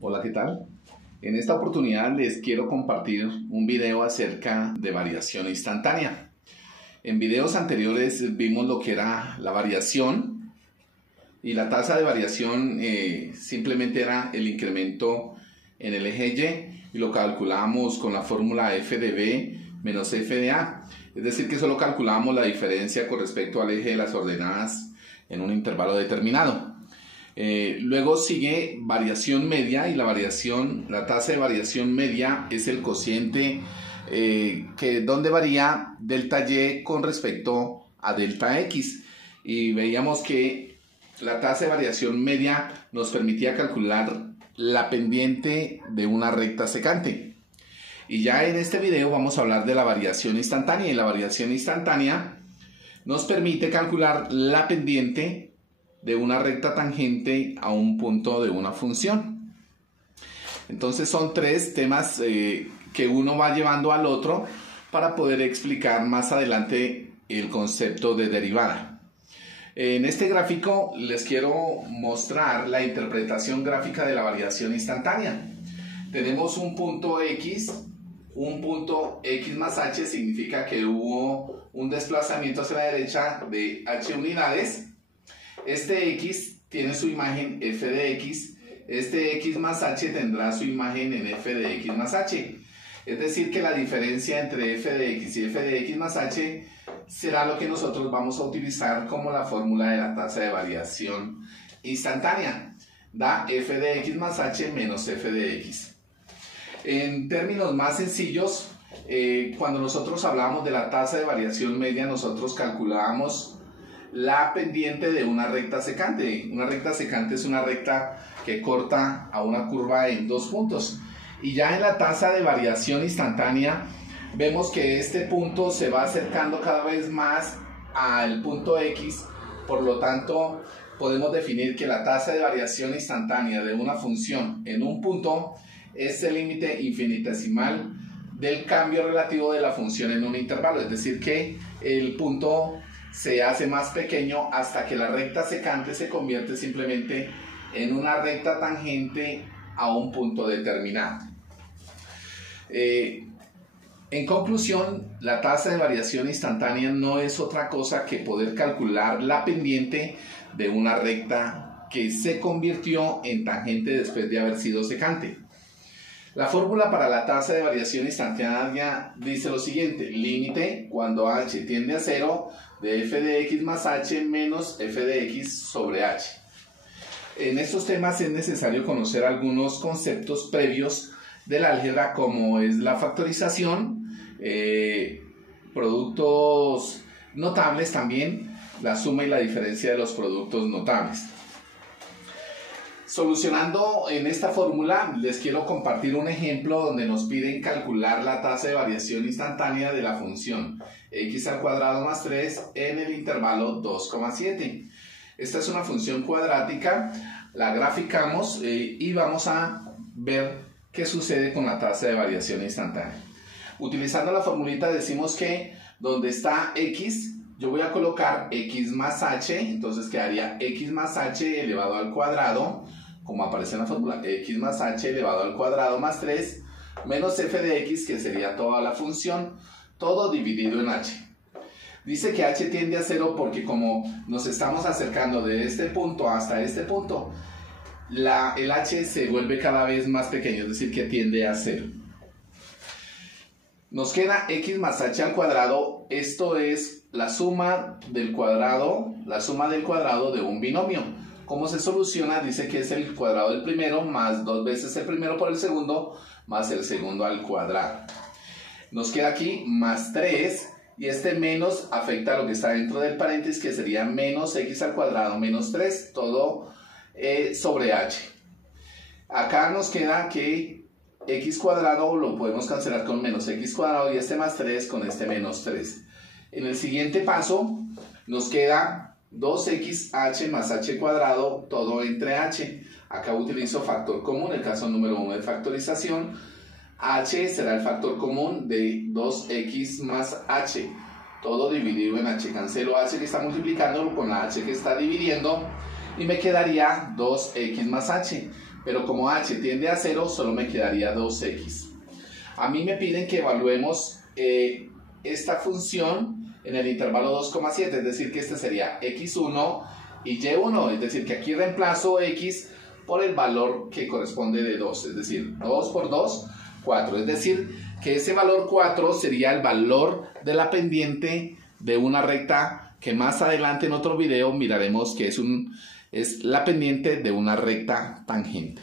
Hola, ¿qué tal? En esta oportunidad les quiero compartir un video acerca de variación instantánea. En videos anteriores vimos lo que era la variación y la tasa de variación simplemente era el incremento en el eje Y lo calculábamos con la fórmula f de b menos f de a. Es decir, que solo calculábamos la diferencia con respecto al eje de las ordenadas en un intervalo determinado. Luego sigue variación media y la tasa de variación media es el cociente donde varía delta y con respecto a delta x. Y veíamos que la tasa de variación media nos permitía calcular la pendiente de una recta secante. Y ya en este video vamos a hablar de la variación instantánea, y la variación instantánea nos permite calcular la pendiente de una recta tangente a un punto de una función. Entonces son tres temas que uno va llevando al otro para poder explicar más adelante el concepto de derivada. En este gráfico les quiero mostrar la interpretación gráfica de la variación instantánea. Tenemos un punto x más h significa que hubo un desplazamiento hacia la derecha de h unidades. Este x tiene su imagen f de x, este x más h tendrá su imagen en f de x más h. Es decir, que la diferencia entre f de x y f de x más h será lo que nosotros vamos a utilizar como la fórmula de la tasa de variación instantánea. Da f de x más h menos f de x. En términos más sencillos, cuando nosotros hablamos de la tasa de variación media, nosotros calculábamos la pendiente de una recta secante. Una recta secante es una recta que corta a una curva en dos puntos. Y ya en la tasa de variación instantánea vemos que este punto se va acercando cada vez más al punto x. Por lo tanto, podemos definir que la tasa de variación instantánea de una función en un punto es el límite infinitesimal del cambio relativo de la función en un intervalo. Es decir, que el punto se hace más pequeño hasta que la recta secante se convierte simplemente en una recta tangente a un punto determinado. En conclusión, la tasa de variación instantánea no es otra cosa que poder calcular la pendiente de una recta que se convirtió en tangente después de haber sido secante. La fórmula para la tasa de variación instantánea dice lo siguiente: límite cuando h tiende a 0 de f de x más h menos f de x sobre h. En estos temas es necesario conocer algunos conceptos previos del álgebra, como es la factorización, productos notables también, la suma y la diferencia de los productos notables. Solucionando en esta fórmula, les quiero compartir un ejemplo donde nos piden calcular la tasa de variación instantánea de la función x al cuadrado más 3 en el intervalo 2,7. Esta es una función cuadrática, la graficamos y vamos a ver qué sucede con la tasa de variación instantánea. Utilizando la formulita decimos que donde está x, yo voy a colocar x más h, entonces quedaría x más h elevado al cuadrado, como aparece en la fórmula, x más h elevado al cuadrado más 3, menos f de x, que sería toda la función, todo dividido en h. Dice que h tiende a 0 porque como nos estamos acercando de este punto hasta este punto, el h se vuelve cada vez más pequeño, es decir, que tiende a 0. Nos queda x más h al cuadrado. Esto es la suma del cuadrado de un binomio. ¿Cómo se soluciona? Dice que es el cuadrado del primero más 2 veces el primero por el segundo más el segundo al cuadrado. Nos queda aquí más 3 y este menos afecta a lo que está dentro del paréntesis, que sería menos x al cuadrado menos 3, todo sobre h. Acá nos queda que x cuadrado lo podemos cancelar con menos x cuadrado y este más 3 con este menos 3. En el siguiente paso nos queda 2xh más h cuadrado, todo entre h. Acá utilizo factor común, el caso número 1 de factorización. H será el factor común de 2x más h, todo dividido en h. Cancelo h que está multiplicando con la h que está dividiendo y me quedaría 2x más h. pero como h tiende a 0, solo me quedaría 2x. A mí me piden que evaluemos esta función en el intervalo 2,7, es decir, que este sería x1 y y1, es decir, que aquí reemplazo x por el valor que corresponde de 2, es decir, 2 por 2, 4, es decir, que ese valor 4 sería el valor de la pendiente de una recta que más adelante en otro video miraremos que es la pendiente de una recta tangente.